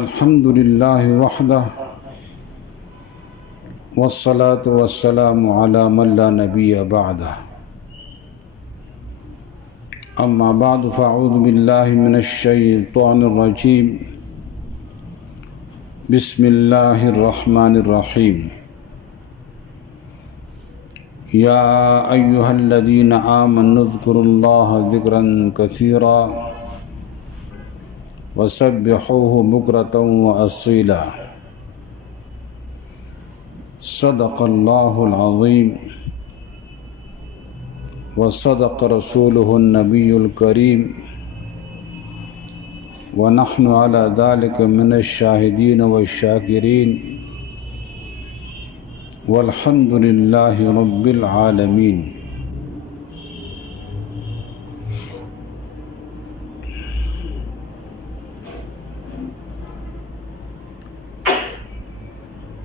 الحمد لله وحده والصلاة والسلام على من لا نبي بعده أما بعد فأعوذ بالله من الشيطان الرجيم بسم الله الرحمن الرحيم يا أيها الذين آمنوا اذكروا الله ذكرا كثيرا وسبحوه بكرة وأصيلا صدق الله العظيم وصدق رسوله النبي الكريم ونحن على ذلك من الشاهدين والشاكرين والحمد لله رب العالمين.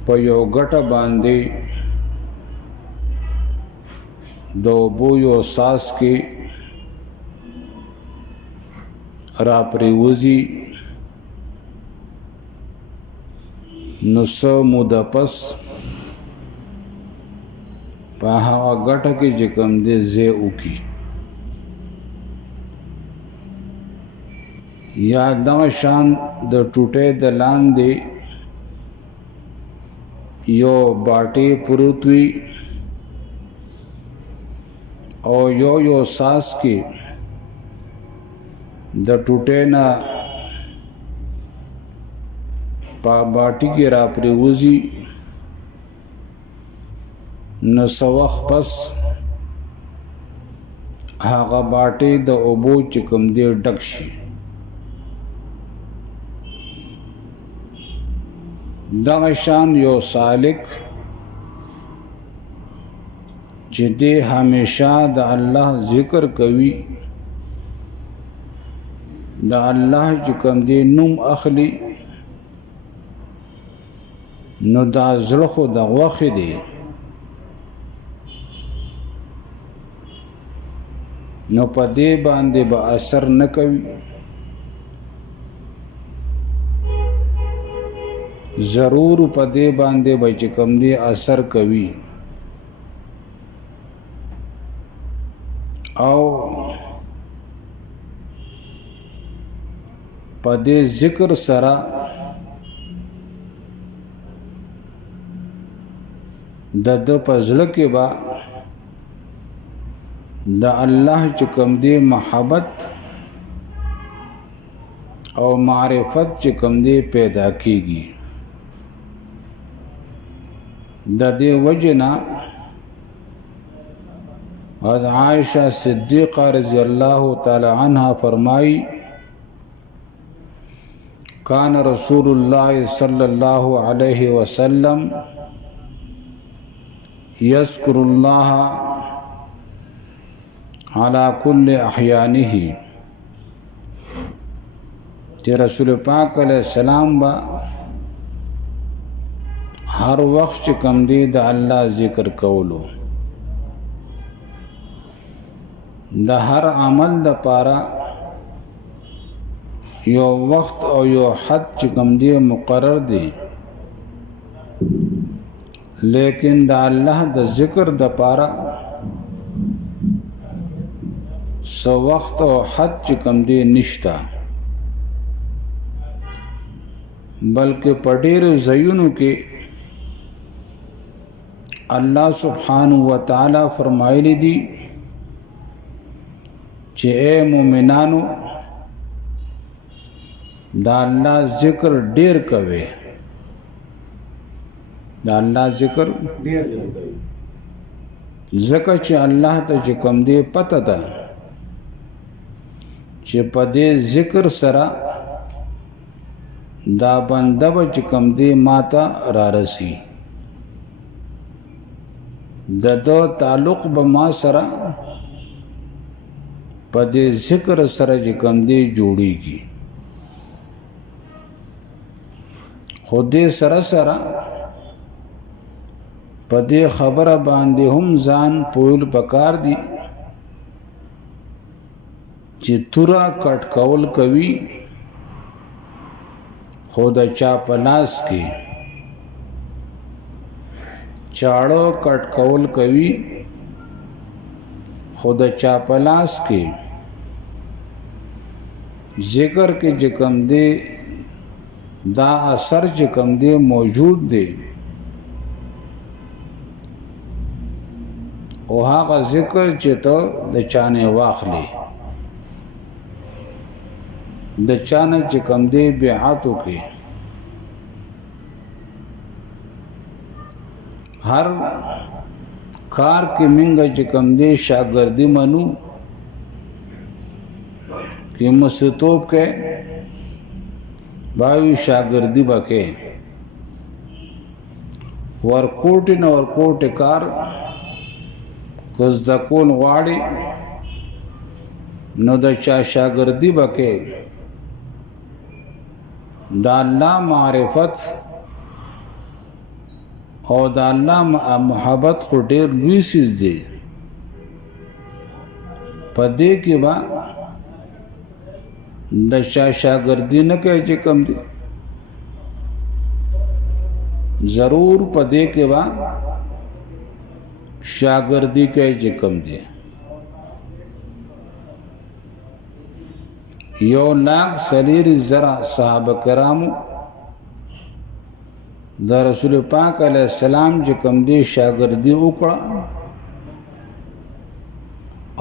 په یو ګټه باندې د اوبو یو ساس کې را پریوزي نو څه موده پس په هغه ګټه کې چې کوم دی ځای وکړي یا دغه شان د ټوټې د لاندې یو باټې پروت وي او یو ساس کې د ټوټې نه په باټې کې را پریوزي نو څه وخت پس هغه باټې د اوبو چې کوم دی ډک شي. دغه شان یو سالک چې دی همیشه د الله ذکر کوي د الله چې کوم دی نوم اخلي نو دا زړه خو د غوښې دی نو په دې باندې به اثر نه کوي ضرور په دې باندې به چې کوم دی اثر کوي او په دې ذکر سره د په زړه کې به د الله چې کوم دی محبت او معرفت چې کوم دی پیدا کیږي. د دې وجنا از عائشہ صدیقہ رضی اللہ تعالی عنہ فرمائی کان رسول اللہ صلی اللہ علیہ وسلم یذکر اللہ علی کل احیانہ کہ رسول پاک علیہ السلام با ہر وقت چې کم دی د الله ذکر کولو د هر عمل د پاره یو وخت او یو حد چې کم دی مقرر دی لیکن د الله د ذکر د پاره سو وخت او حد چې کم دی نشتا بلکې په ډېرو ځایونو کې اللہ سبحانہ و تعالی فرمائلی دی چې اے مومنانو دا اللہ ذکر ډیر کوي دا اللہ ذکر ډیر کوي ځکه چې الله ته چې کوم دی پته ده چې په دې ذکر سره دا بنده به چې کوم دی ماته را رسی د دو تعلق به ما سره په دې ذکر سره چې کوم دی جوړیږي خو دې سره سره په دې خبره باندې هم ځان پوهول پکار دي چې تورا کټ کول کوي خود چا پلاس کې چاړو کټ کول کوي خود چا پلاس کې ذکر کې چې کوم دی دا اثر چې کوم دی موجود دی او هغه ذکر چې ته د چانه واخلې د چانه چې کوم دی بیعتو کې هر کار کې منګه چې کوم دی شاګردي منو کې مستوب کې باوی شاگردی بکے ورکوٹ نہ ورکوٹ کار کس دکون غاڑی نو دا چا شاگردی بکے دا اللہ معرفت او دا اللہ محبت خو ډیر لوی سیز دی پدې کې با د شاګردی نه کوي چې کم دی ضرور پدې کې وا شاګردی کوي چې کم دی یو لاک سلیر زرا صحابه کرامو د رسول پاک علیہ السلام چې کم دی شاګردی وکړه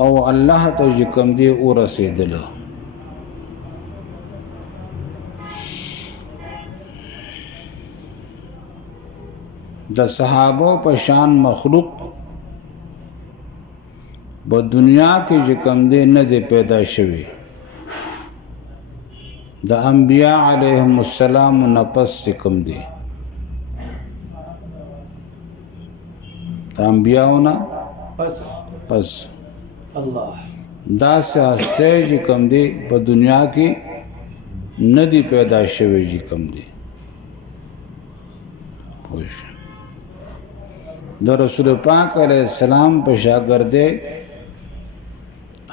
او الله ته چې کم دی ورسېدله د صحابه په شان مخلوق په دنیا کې چې کوم دی نه دی پیدا شوی د انبیاء علیهم السلام نفس کوم دی د انبیاءونه پس الله دا سه چې کوم دی په دنیا کې نه دی پیدا شوی چې کوم دی خوش د رسول پاک علیہ السلام په شاګرده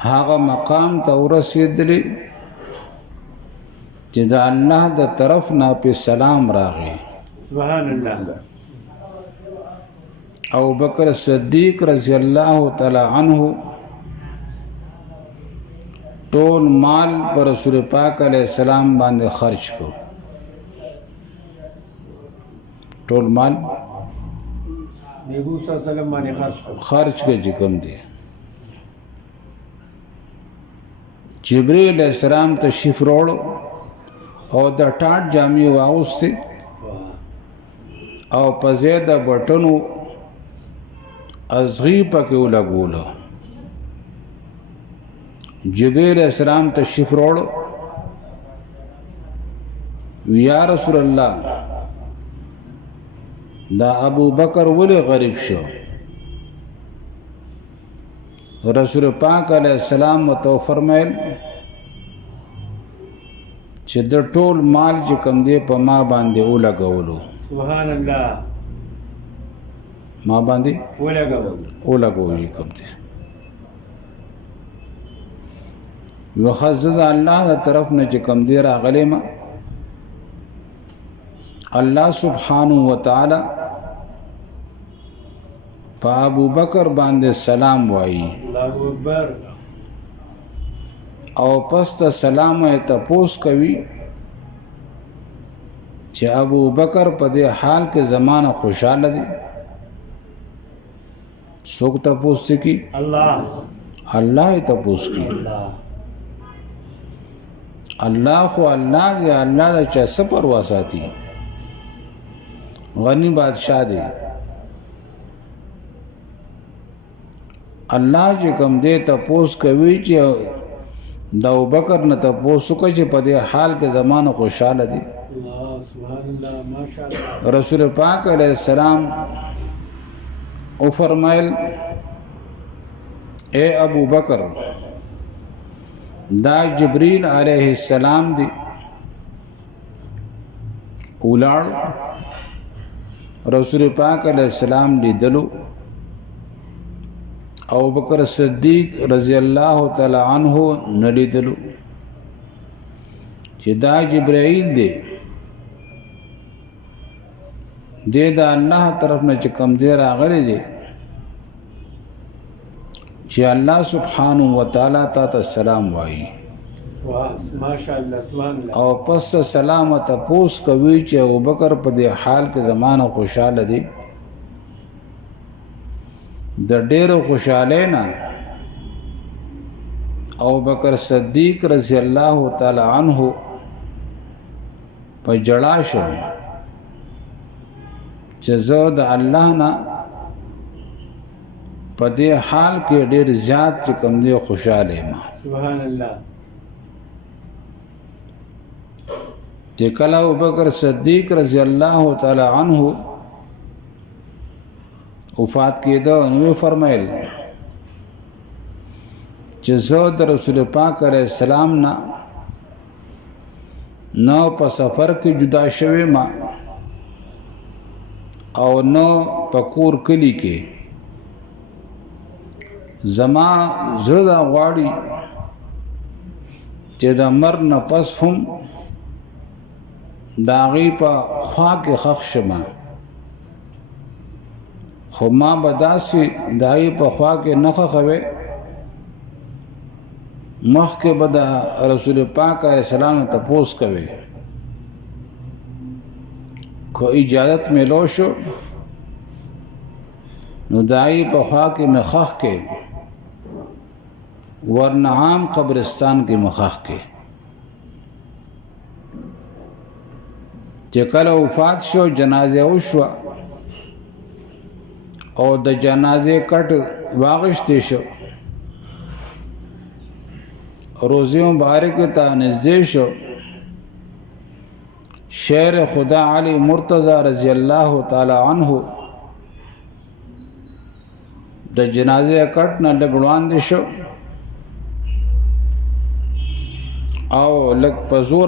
هغه مقام ته ورسېدلی چې د الله د طرف نه په سلام راغی سبحان الله ابو بکر صدیق رضی الله تعالی عنہ ټول مال پر رسول پاک علیہ السلام باندې خرج کو ټول مال محبوب صلی اللہ علیہ وسلم باندې خرج کړي کوم دي جبرئیل علیہ السلام تشریف وروړو او د ټاټ جامې واغوستې او په زید بټنو ازغی پکې ولګولو جبرئیل علیہ السلام تشریف وروړو یا رسول الله دا ابو بکر ولی غریب شو رسول پاک علیہ السلام متو فرمایل چې د ټول مال چې کم دی په ما باندې ولګولو سبحان الله ما باندې ولګولو کوم دی وخزز الله د طرف نه چې کم دی راغلی ما الله سبحانه وتعالی ابو بکر باندې سلام وایي الله اکبر او پس ته سلام ته پوس کوي چې ابو بکر په دې حال کې زمانہ خوشاله دي څوک ته پوس کی الله ته پوس کی الله خو الله دی الله د چا څه پروا ساتي غنی بادشاہ دی الله چې کوم دې ته پوس کوي چې د ابوبکر نه ته پوس کوي چې په دې حال کې زمانه خوشاله دي الله سبحان الله ماشاءالله رسول پاک علیہ السلام او فرمایل اے ابو بکر دا جبرائیل علیہ السلام دی اولاد رسول پاک علیہ السلام لیدلو ابو بکر صدیق رضی اللہ تعالی عنہ نلیدلو چې دا جبرائیل دی دې د الله طرف نه چې کم دی راغلی دی چې الله سبحانه وتعالى تا ته سلام وایي ماشاءالله سبحان الله او پس سلام ته پوس کوي چې ابوبکر په دې حال کې زمانه خوشاله دي د ډېرو خوشاله نه ابوبکر صدیق رضی الله تعالی عنہ په جړا شو چې زه د الله نه په دې حال کې ډېر زیات چې کوم دی خوشاله یم سبحان الله چې کله ابوبکر صدیق رضی الله تعالی عنہ وفات کېده نو فرمایل چې زه د رسول پاک علیه السلام نه نو په سفر کې جدا شوی ما او نو په کور کلی کې زما زړه دا غواړي چې د مر نه پس هم د هغې په خوا کې ښخ شمه خو ما به داسې د هغې په خوا کې نه ښخوې مخکې به د رسول پاک علیه السلام نه تپوس کوې که اجازت میلو شو نو د هغې په خوا کې مې ښخ کې ورنه عام قبرستان کې مې ښخ کې چې کله وفات شو جنازه وشوه او د جنازه کټ واغشتې شو روزی مبارک ته نږدې شو شیر خدا علی مرتضی رضی الله تعالی عنہ د جنازه کټ نه لږ وړاندې شو او لږ په زور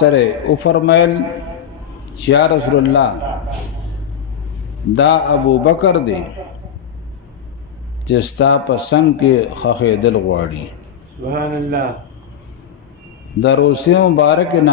سره او فرمایل یا رسول الله دا ابو بکر دی چې ستا په څنګ کې خښېدل غواړي سبحان الله د روسي مبارک نه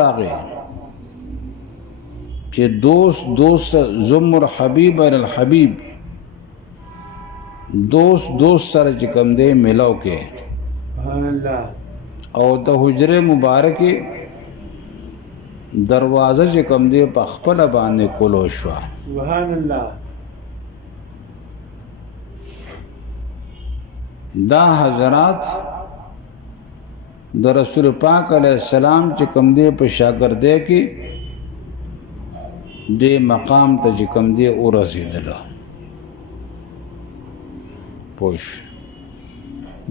راغی چې دوست زمر حبیب الحبیب دوست سره چې کوم دی ملو کې سبحان الله او د حجره مبارکه دروازه چې کوم دی په خپل باندې کولو شو سبحان الله دا حضرات د رسول پاک علیه السلام چې کوم دی په شاګردۍ کې د مقام ته چې کوم دی ورسېدل پوش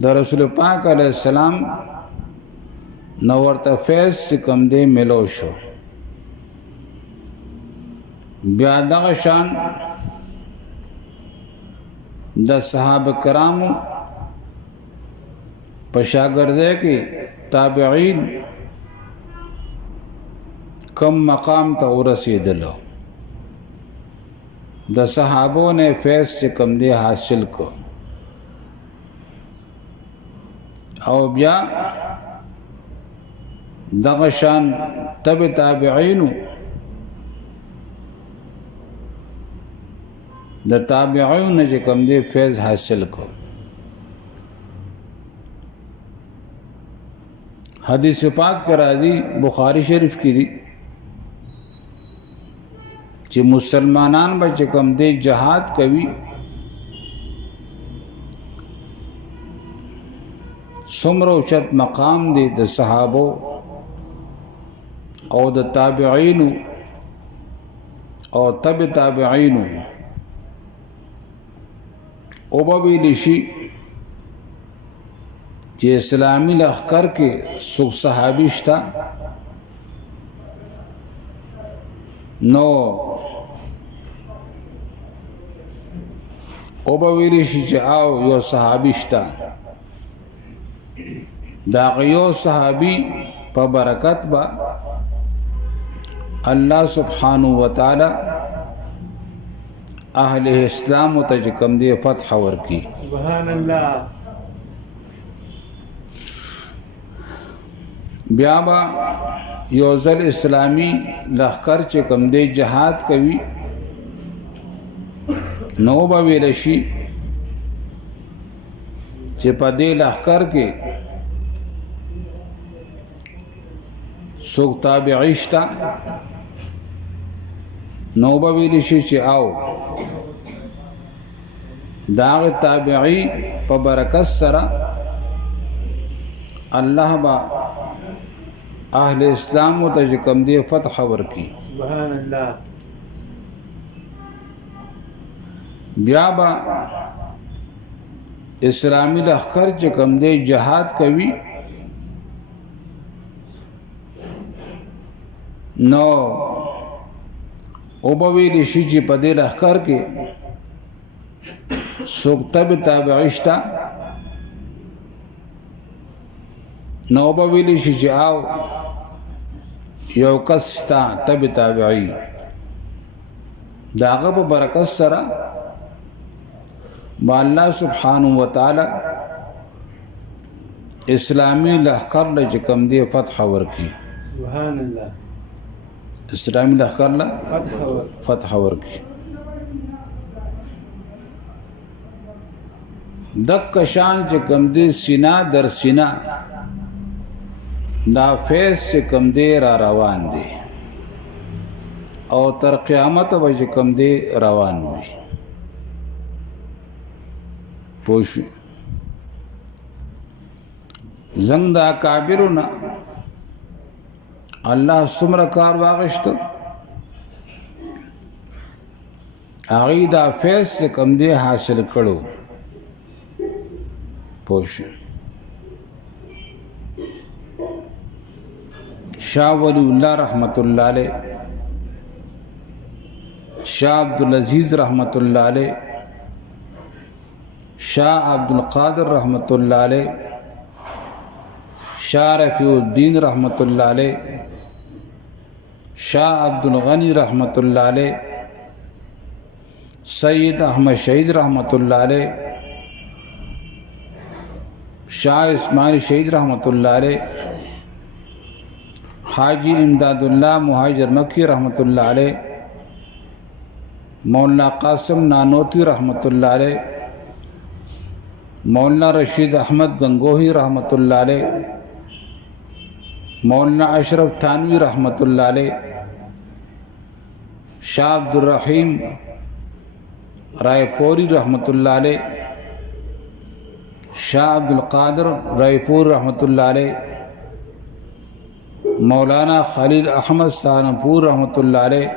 د رسول پاک علیه السلام نو ورته فیض چې کوم دی ملو شو بیا دغه شان د صحابه کرامو په شاګردۍ کې تابعین کم مقام ته ورسېدل د صحابو نه فیض چې کوم دی حاصل کو او بیا دغه شان تابعینو د تابعین چې کوم دی فیض حاصل کو حدیث پاک کا راضی بخاری شریف کی دی چې مسلمانان به چې کوم دی جهاد کوي څومره اوچت مقام دی د صحابو او د تابعینو او تابعینو او به ویلی شي چې اسلامي لښکر کې څوک صحابي شته نو او به ویلی شي چې او یو صحابي شته دا یو صحابي په برکت با الله سبحانه وتعالى اهل اسلام ته چې کوم دی فتح ورکي سبحان الله بیا با یو ځل اسلامي لښکر چې کوم دی جهاد کوي نو به ویل شي چې په دې لښکر کې څوک تابعی شته نو به ویل شي چې او داغ تابعی په برکت سره الله با اهل اسلام ته کوم دی فتح ورکی سبحان الله بیا با اسلامی لخر چې کوم دی جهاد کوي نو او به ویل شي چې په دې لخر کې څوک تابعی شته نو به ویل شي چې او یو کس شته تابعی داغه په برکت سره با الله سبحانه وتعالى اسلامی لخر له کوم دی فتح ورکی سبحان الله اسلامی لخر له فتح ورکی دک شان چې کوم دی سینا در سینا دا فیض چې کوم دی را روان دی او تر قیامت به چې کوم دی روان وي پوش زنګ دا کابرونه الله سمره کار واغشت هغه دا فیض چې کوم دی حاصل کړو پوش شاہ ولی اللہ رحمت اللہ علیہ شاہ عبدالعزیز رحمت اللہ علیہ شاہ عبدالقادر رحمت اللہ علیہ شاہ رفیع الدین رحمت اللہ علیہ شاہ عبدالغنی رحمت اللہ علیہ سید احمد شہید رحمت اللہ علیہ شاہ اسماعیل شہید رحمت اللہ علیہ حاجی امداد اللہ مہاجر مکی رحمت اللہ علیہ مولانا قاسم نانوتی رحمت اللہ علیہ مولانا رشید احمد گنگوہی رحمت اللہ علیہ مولانا اشرف تھانوی رحمت اللہ علیہ شاہ عبد الرحیم رائے پوری رحمت اللہ علیہ شاہ عبد القادر رائے پور رحمت اللہ علیہ مولانا خلیل احمد سہارنپور رحمت اللہ علیہ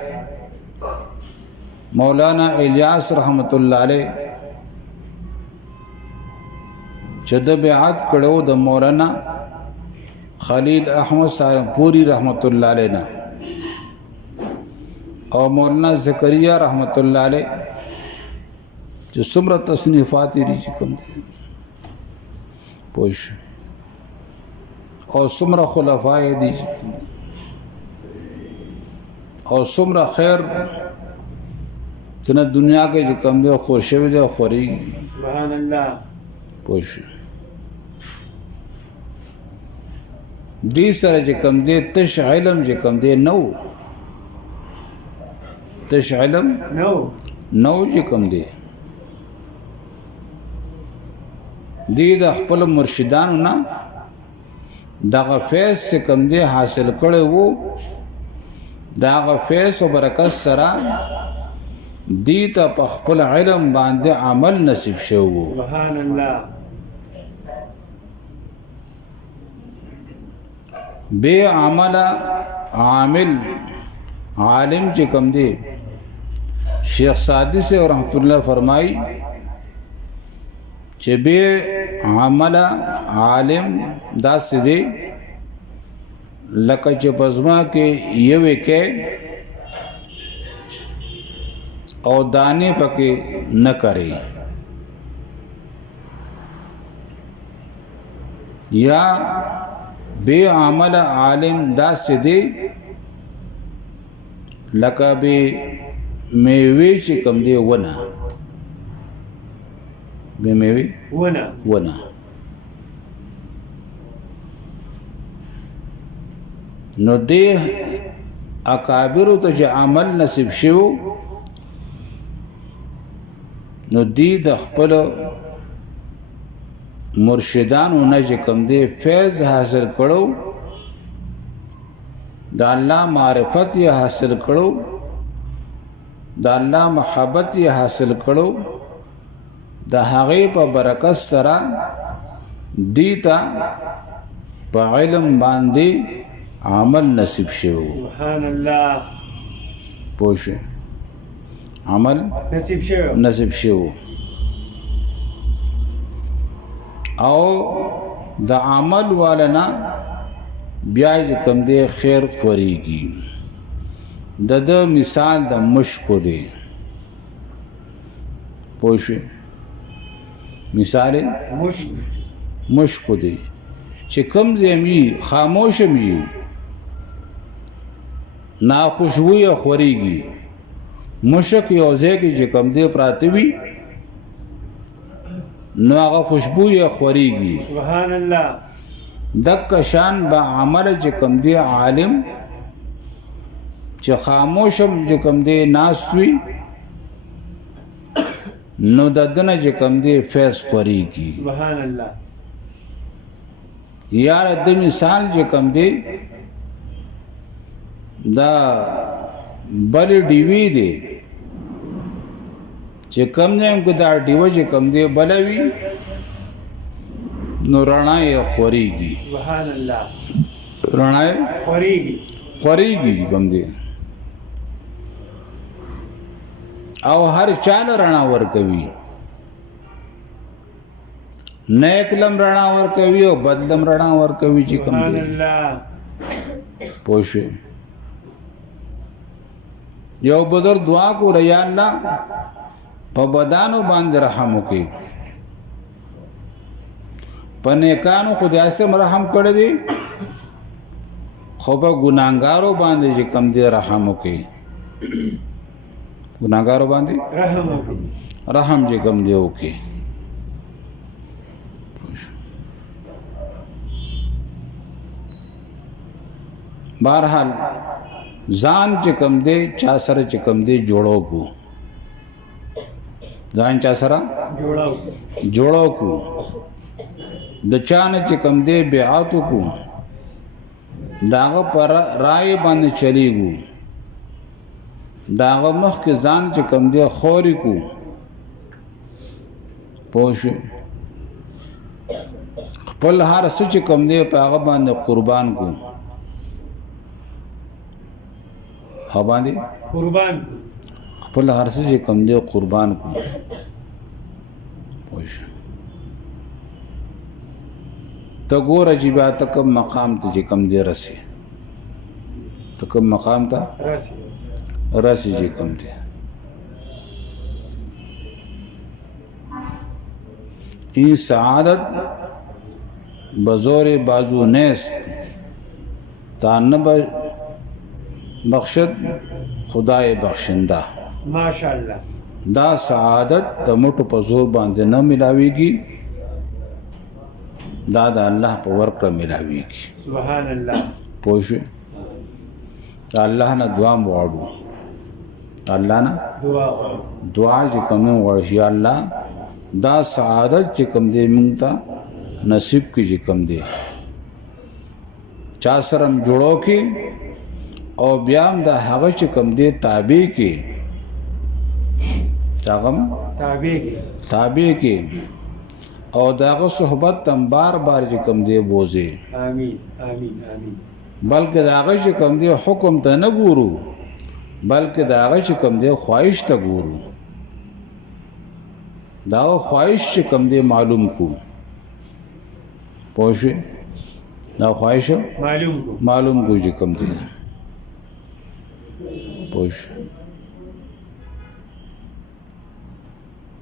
مولانا الیاس رحمت اللہ علیہ چد بیعت کڑو د مولانا خلیل احمد سہارنپوری رحمت اللہ علیہ نا اور مولانا زکریا رحمت اللہ علیہ جو سمرہ تصنیفاتی ریچی کم دی پوش اور سمرہ خلفاء دی اور سمرہ خیر تنا دنیا کے جو کم دے خورشوی دے خوری سبحان اللہ پوش دی سر جو کم دے تش علم جو کم دے نو تش علم نو جو کم دے دی دا خپل مرشدانو نا داغه فیض سے کم دی حاصل کړي وو داغه فیض او برکت سره دی ته په خپل علم باندې عمل نصیب شو سبحان الله بے عمل عامل عالم چې کم دی شیخ سعدی سے رحمت اللہ فرمائی چې بے عمل عالم دا سدی لکه چې پزما کې یوې کې او دانه پکې نه کوي یا بے عمل عالم دا سدی لکه به میوه چې کم دی ونه به میوه ونه نو دې اکابر ته چې عمل نصیب شو نو دی د خپل مرشدانو نه چې کوم دی فیض حاصل کړو د الله معرفت یې حاصل کړو د الله محبت یې حاصل کړو د هغې په برکت سره دیتا په علم باندې عمل نصیب شوی سبحان الله پوه شئ عمل نصیب شوی او د عمل والنا بیا چې کوم دی خیر خوريږي د مثال د مشکو دی پوه شئ مثال مشکو دی چې کوم زمي خاموش می ناخوشبوي خوريږي مشک یو ځای کې چې کوم دی پراته وي نو هغه خوشبوي خوريږي سبحان الله دک شان با عمل چې کوم دی عالم چې خاموشم چې کوم دی ناسوي نو ددنه چې کوم دی فیض خوريږي سبحان الله یار د مثال چې کوم دی دا بل ډیوی دی چې کوم ځای کې دا ډیو چې کوم دی بلوي نو رڼا یې خوريږي سبحان الله رڼا یې خوريږي کوم دی او هر چاله رڼا ورکوي نیک لم رڼا ورکوي او بدلم رڼا ورکوي چې کوم دی پوښ یو بدر دعا کو یا الله په بدانو باندې رحم وکي په نیکانو خدای سم رحم کړی دی خو په ګناګارو باندې چې کوم دی رحم وکي ګناګارو باندې رحم چې کوم دی وکي بہرحال ځان چې کوم دی چا سره چې کوم دی جوړو کو ځان چا سره جوړو کو د چانه چې کوم دی بیعت کو داغه پر رائے باندې چلیږو داغه مخ کې ځان چې کوم دی خوري کو پوښ خپل هر څه چې کوم دی په هغه باندې قربان کو قربان خپل هر څه چې کوم دی قربان کو پوښ ته ګوره چې بیا ته کوم مقام ته چې کوم دی رسي ته کوم مقام ته رسي چې کوم دی این سعادت بزور بازو نیست تانب بخشد خدای بخشنده ماشاءالله دا سعادت د موټو په زور باندې نه ملاويږي دا د الله په ورکړه ملاويږي سبحان الله پوښ دا الله نه دعا وغواړو الله نه دعا چې کوم ورشي الله دا سعادت چې کوم دې مونږ ته نصیب کې چې کوم دې چا سره جوړو کې او بیا هم دا هغه چې کوم دې تابع کې تابع کې او داغه صحبت تم بار بار چې کوم دی بوزي امين امين امين بلکې داغه چې کوم دی حکم ته نه ګورو بلکې داغه چې کوم دی خواهش ته ګورو دا خواهش چې کوم دی معلوم کو پوښ دا خواهش معلوم کو چې کوم دی پوښ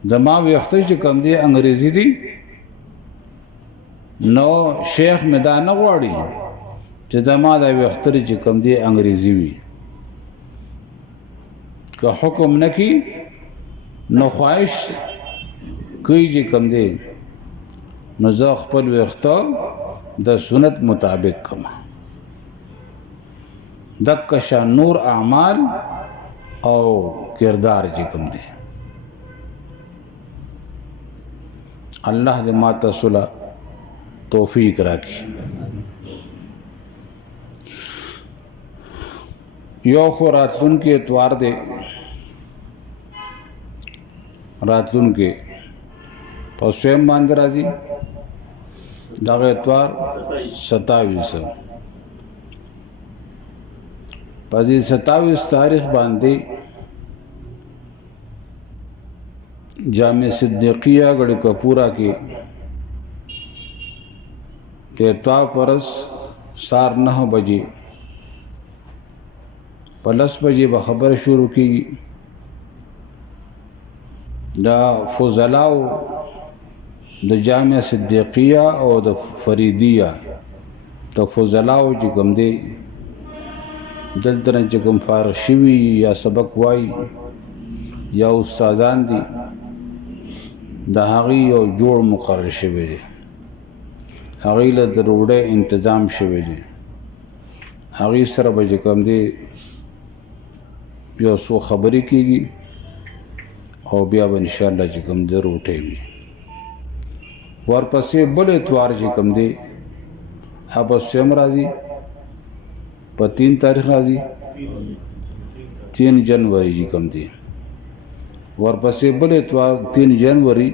دما وخت چې کوم دی انګریزي دی نو شیخ میدان غواړي چې دما دا وخت چې کوم دی انګریزي وي که حکم نکي نو خواهش کوي چې کوم دی نو زه خپل وخت د سنت مطابق کوم دک شان نور اعمال او کردار چې کوم دی الله دې ماته صلح توفیق راکړي. یو خو راتلونکي اتوار دی، راتلونکي په سویم باندې راځي، دغه اتوار 27 په دې 27 تاریخ باندې جامع صدیقیہ گڑھ کپورا کې اتوار پرس سار 9 بجے پلس بجے به خبر شروع کیږي. دا فضلاو د جامع صدیقیہ او د فریدیہ د فضلاو چې کوم دی دلته چې کوم فارغ شوي یا سبق وای یا استادان دي د هغې یو جوړ مقرر شوی دی، هغې له د ډوډۍ انتظام شوی دی، هغې سره به چې کوم دی یو څو خبرې کېږي او بیا به انشاءالله چې کوم دی روټۍ وي. ورپسې بل اتوار چې کوم دی هغه سویم راځي، په 3 تاریخ راځي، 3 جنوري چې کوم دی. ورپسې بل اتوار 3 جنوري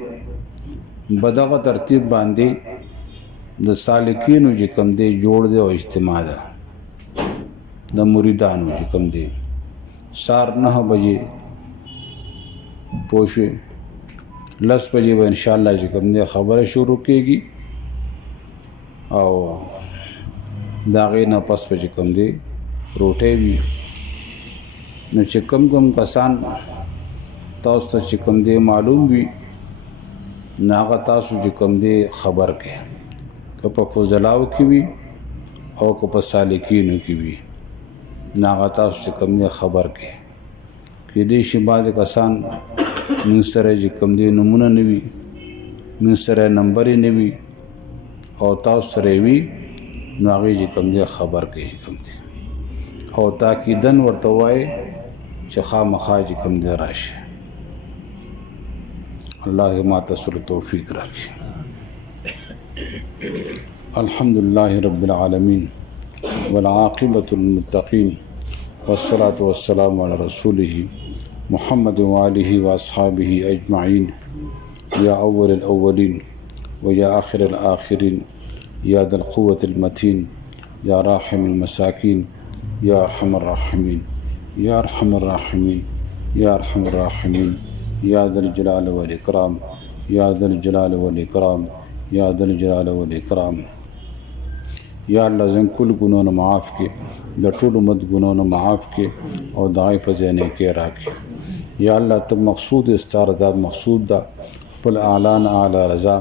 بدغه ترتیب باندې د سالکینو چې کوم دی جوړ دی او اجتماع ده د مریدانو چې کوم دی سار 9 بجے پوښوي 10 بجے به انشاءالله چې کوم دی خبره شروع کېږي او د هغې نه پس به چې کوم دی روټۍ وي. نو چې کوم کسان تاسو ته چې کوم دی معلوم وي نو هغه تاسو چې کوم دی خبر کړئ، که په فضلاو کې وي او که په سالکینو کې وي نو هغه تاسو چې کوم دی خبر کړئ. کېدای شي بعضې کسان موږ سره چې کوم دی نومونه نه وي، موږ سره نمبر یې نه وي او تاسو سره یې وي نو هغې چې کوم دی خبر کړئ چې کوم دی او تاکیدن ورته ووایئ چې خامخا چې کوم دی راشي. الله ماته صلح توفیق راکړي. الحمد لله رب العالمين والعاقبة للمتقين والصلاة والسلام على رسوله محمد وآله وأصحابه أجمعين. يا أول الأولين ويا آخر الآخرين يا ذا القوة المتين يا راحم المساكين يا أرحم الراحمين يا أرحم الراحمين يا أرحم الراحمين يا ذا الجلال والإكرام يا ذا الجلال والإكرام يا ذا الجلال والإكرام. یا الله زن کل ګناونه معاف کړي، د ټولو مد ګناونه معاف کړي او د هغې په ځای نیکۍ راکړي. یا الله ته مقصود ستا رضا مقصود ده، خپل اعلی نه اعلی رضا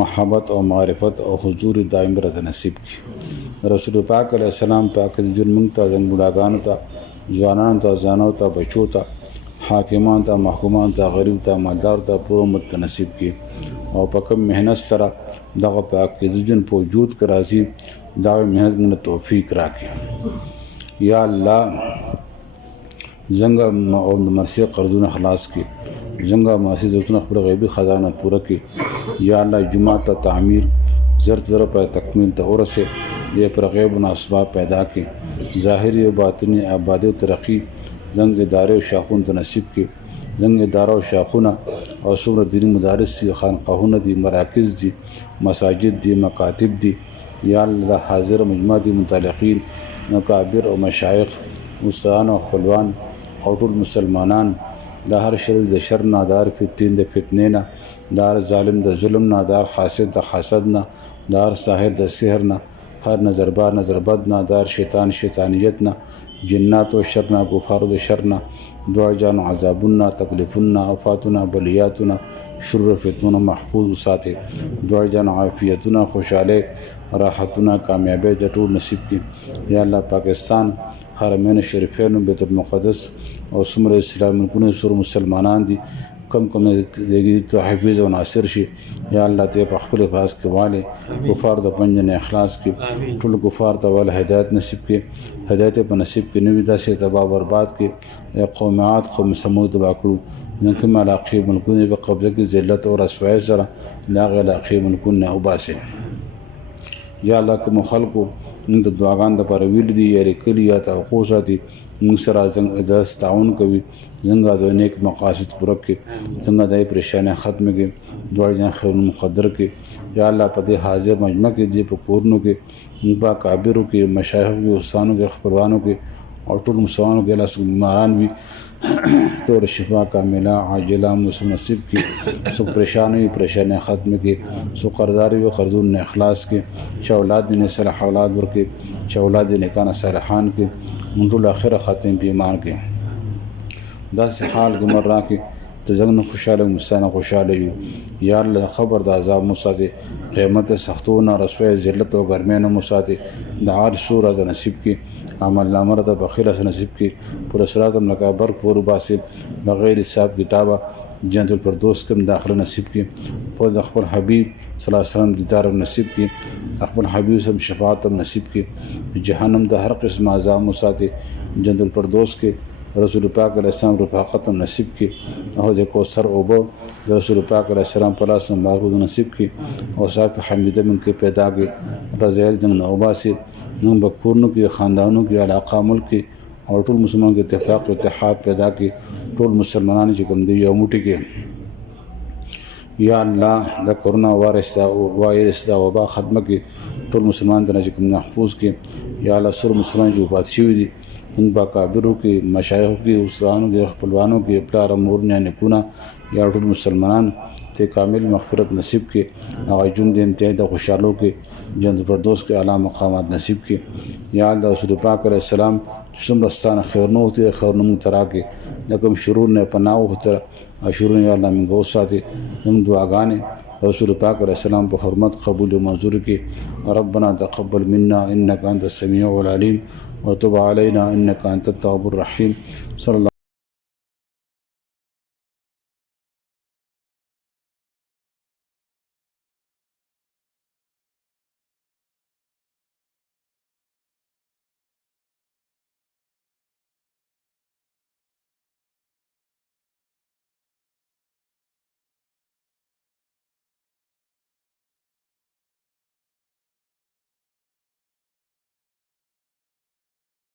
محبت او معرفت او حضور دائم راته نصیب کړي. رسول پاک علیه السلام پاک دې موږ ته زموږ بوډاګانو ته ځوانانو ته زانو ته بچو ته حاکمان ته محکومان ته غریب ته مالدار ته پوره امت ته نصیب کړي او په کوم محنت سره دغه پاک عزوجل په وجود کې راځي دغه محنت موږ توفیق راکړي. یا الله زنګ او د مرثیه قرضونه خلاص کړي، زنګ ماسي ضرورتونه خپل غیبي خزانه پوره کړي. یا الله جمعه ته تعمیر زر په تکمیل ته ورسه دې پر غیب او اسباب پیدا کړي، ظاهري او باطني آبادی او ترقی زنګ ادارې او شاخون ته نصیب کړي. زنګ اداره او شاخونه او څومره دیني مدارس دي، خانقاهونه دي، مراکز دي، مساجد دي، مکاتب دي. یا الله حاضر مجمع دي، متعلقین مکابر او مشایخ استادان او خپلوان او ټول مسلمانان د هر شر د شر نه، د هر فتنې د فتنې نه، د هر ظالم د ظلم نه، د هر حاسد د حسد نه، د هر ساحر د سحر نه، هر نظربار نظربد نه، د هر شیطان شیطانیت نه، جنات او شر نه، کفار د شر نه، دعا جان عذابونه، تکلیفونه، آفاتونه، بلیاتونه، شر فتنونه محفوظ وساتي. دعا جان عافیتونه، خوشاله راحتونه، کامیابی د ټول نصیب کړي. یا الله پاکستان حرمین شریفین بیت المقدس او څومره اسلام ملکونه سور مسلمانان دي کم دیږي ته حفظ او ناصر شي. یا الله ته په خپل حفاظ کې والي کفار د پنجن اخلاص کې ټول کفار ته ول هدایت نصیب کې، هدایت په نصیب کې نوې داسې تباہ برباد کې قوم عاد قوم سمود تباہ کړو. زنګ کوم علاقې ملکونه په قبضه کې ذلت او رسوایی سره دا غ علاقې ملکونه وباسي یا الله کوم خلکو موږ د دعاګانو لپاره ویل دي یا لیکلي یا توقع ساتي موږ سره زنګ تعاون کوي زنګ د نیک مقاصد پوره کړي زنګ د پریشانه ختم کړي دوړ ځان خیر مقدر کړي یا الله په دې حاضر مجمع کې دې په کورونو کې با کابرو کې مشایخ کې استادانو کې خپلوانو کې او ټول مسلمانانو کې الله سبحانه بیماران وي تو شفا کامله عاجله مسلم نصیب کی سو پریشانی ختم کی سو قرضداري او قرضون نه اخلاص کی چې اولاد دې صالح اولاد ورکي چې اولاد دې کانه صالحان کی مونږ له اخره ختم بیمار کی دا سه حال کې مر راکې ته زنګ خوشاله مستانه خوشاله یو یا الله خبر د عذاب مصاده قیامت سختونه رسوي ذلت او ګرمۍ نه مصاده د هر سور از نصیب کی عمل نامه ته بخیل اس نصیب کی پر صراط مکابر پور باسي بغیر حساب کتابه جنت الفردوس کوم داخله نصیب کی په خپل حبیب صلی الله علیه وسلم دیدار نصیب کی خپل حبیب سم شفاعت نصیب کی جهنم د هر قسم عذاب مصاده جنت الفردوس کې رسول پاک علیہ السلام رفاقت نصیب کی او د کوثر اوبو رسول پاک علیہ السلام په لاس مبارک نصیب کی او صاحب حمیده من کې پیدا کی رضا زنګ نوباسي نن بکورنو کې خاندانونو کې علاقه ملک او ټول مسلمانانو کې اتفاق او اتحاد پیدا کی ټول مسلمانانو چې کوم دی یو موټی کې یا الله د کرونا وایرس دا وبا ختمه کې ټول مسلمان د چې کوم محفوظ کې یا الله سر مسلمان جو پات شي دي ان با کابرو کې مشایخ کې استادانو کې خپلوانو کې پلار امور نه نکونه یا ټول مسلمانان ته کامل مغفرت نصیب کې او جون د انتهای د خوشالو کې جنت فردوس کې اعلی مقامات نصیب کې یا الله رسول پاک علیہ السلام څومره خیر نو ته خیر نو ترا کې لکه شرور نه پناه تر شرور یا الله موږ ساتي موږ دعاګانې رسول پاک علیہ السلام په حرمت قبول او منظور کې ربنا تقبل منا انك انت السميع العليم وتب علينا انك انت التواب الرحيم صلی الله